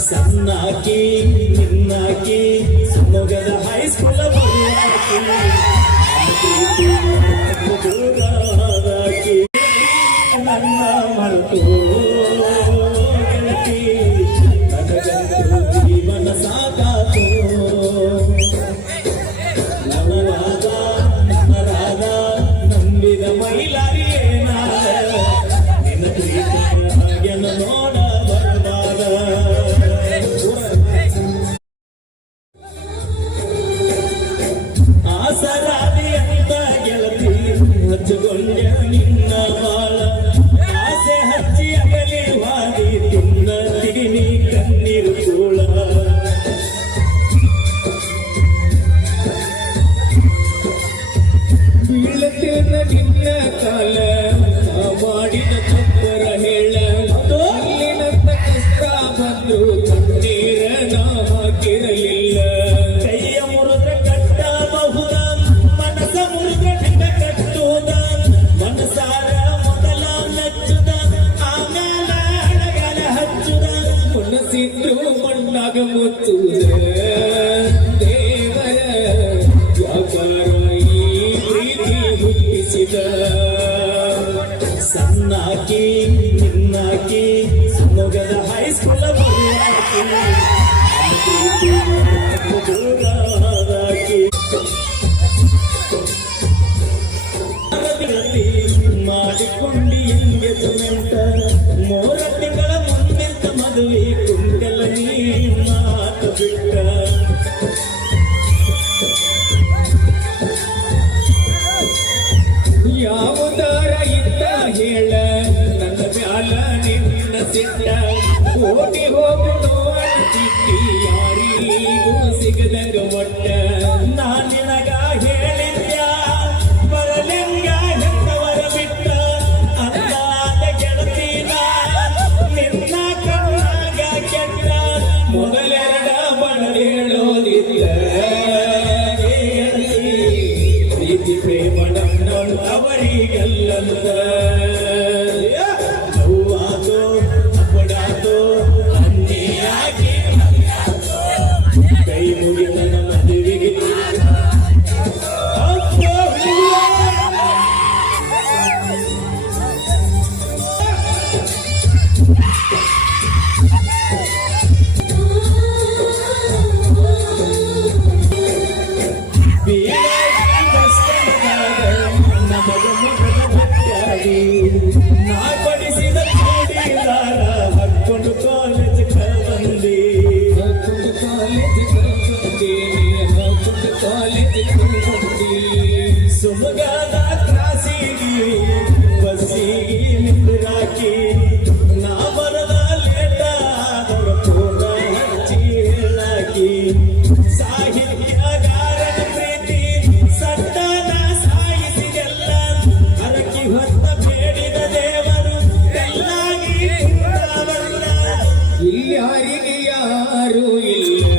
ಸಣ್ಣಾಕಿ ನಿನ್ನಾಕಿ ಮೊಗದ ಹೈಸ್ಕೂಲ ದೂರಾದಾಕಿ ನನ್ನ ಮರೆತು ಮುತ್ತುದ ದೇವರ ಯಾಕಾರ ಈ ಪ್ರೀತಿ ಹುಟ್ಟಿಸಿದ ಸಣ್ಣಾಕಿ ಮಾಡಿಕೊಂಡಿ ಹೆಂಗೆ ಸುಮೆಂಟ ಮೂರ ತಿಂಗಳ ಮುಂದಿದ್ದ ಮದುವೆ ಯಾವುದರ ಇದ್ದ ಹೇಳ? ನನ್ನ ಮ್ಯಾಲ ನಿನ್ನ ಸಿಟ್ಟ. ಓಡಿ ಹೋಗುದು ಚಿಟ್ಟಿ ಯಾರಿಗೂ ಸಿಗದಂಗ ಒಟ್ಟ. ಯಾರು ಇಲ್ಲ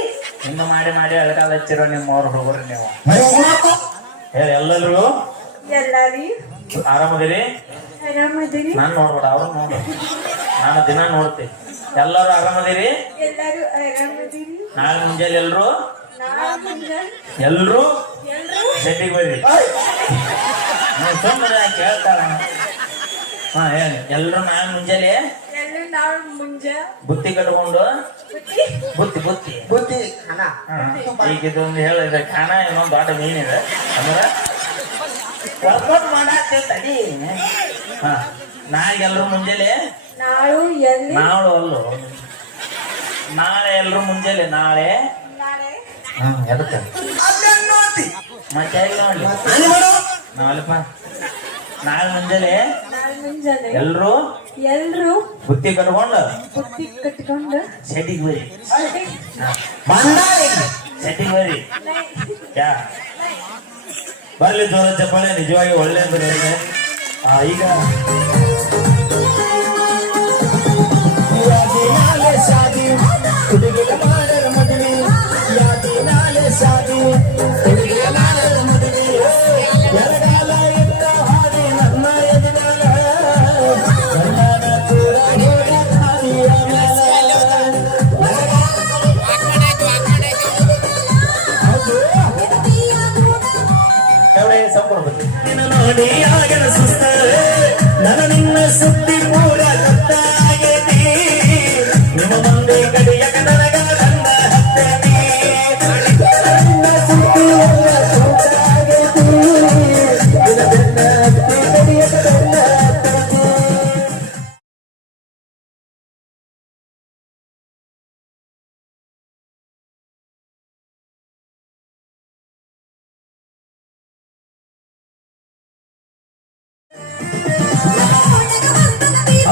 ಇನ್ನು ಮಾಡಿ ಮಾಡಿ ಅಳಗಾಲ ಹಚ್ಚಿರೋ ನಿಮ್ಮ ಅವ್ರ ಹುಡುಗರು ನೀವು ಹೇಳಿ ಎಲ್ಲರೂ? ಎಲ್ಲಾರಿ? ಆರಾಮದಿರಿ? ನಾನು ನಾನ್ ನೋಡ್ಬೇಡ ಅವ್ರು ನೋಡಿ. ನಾನು ದಿನ ನೋಡ್ತೀನಿ. ಎಲ್ಲರೂ ಆರಾಮದಿರಿ? ಎಲ್ಲಾರು ಆರಾಮದಿರಿ. ನಾಳೆ ಮುಂಜಾನೆ ಎಲ್ರು? ಎಲ್ರು? ಸೆಟ್ಟಿಗೆ ಬರ್ರಿ ಸುಮ್ಮನೆ ಕೇಳ್ತಾಳ ಹಾ ಹೇಳಿ. ಎಲ್ರು ನಾಳೆ ಮುಂಜಾನೆ? ನಾವು ಮುಂಜಾ ಬುತ್ತಿ ಕಟ್ಕೊಂಡು? ಬುತ್ತಿ. ಬುತ್ತಿ ಬುತ್ತಿ. ಹಣ. ಈಗ ಇದೊಂದು ಹೇಳಿದ್ರೆ ಖಾನ ಇನ್ನೊಂದು ದೊಡ್ಡ ಮೀನಿದೆ ಅಂದ್ರೆ ವರ್ಕೌಟ್ ಮಾಡಾಕ್ತೇವ್ ತಡಿ. ಹಾ. ನಾಳೆ ಎಲ್ರು ಮುಂಜಾನೆ? ನಾವು ಎಲ್ಲಿ? ನಾಳು ಅಲ್ಲು. ನಾಳೆ ಎಲ್ಲರೂ ಮುಂಜಾನೆ? ನಾಳೆ? ನಾಳೆ. ಹ್ಮ್ ಎದಕ್ಕೆ? ಮತ್ತೆ ನಾಳೆಪ್ಪ. ನಾಳೆ ಮುಂಜಾನೆ ನಾಳೆ ಮುಂಜಾನೆ ಎಲ್ರು? ಎಲ್ರು ಬುತ್ತಿ ಕಟ್ಕೊಂಡು? ಬುತ್ತಿ ಕಟ್ಕೊಂಡು ಸೆಟಿಗೆ ಬರಿ. ಬಂದಾರೆ. ಸೆಟಿಗೆ ಬರಿ. ಯಾ. ಬರ್ಲಿ ಜೋರ ಚಪ್ಪಾಳೆ ನಿಜವಾಗಿ ಒಳ್ಳೆ ಅಂದ್ರೆ ಆ, ಈಗ ನಿನ್ನ ನೋಡಿ ಆಗನ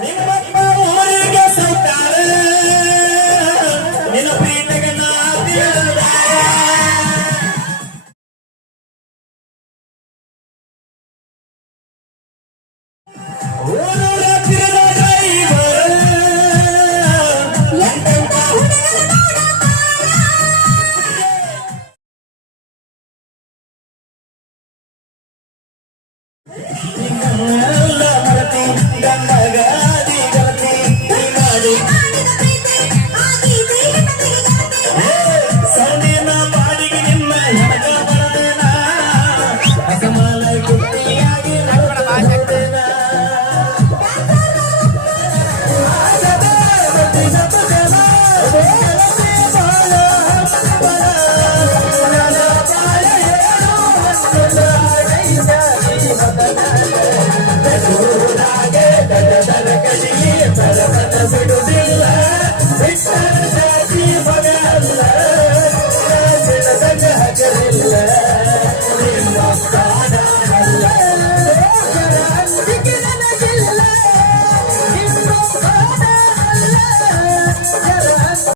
Yeah. Hey,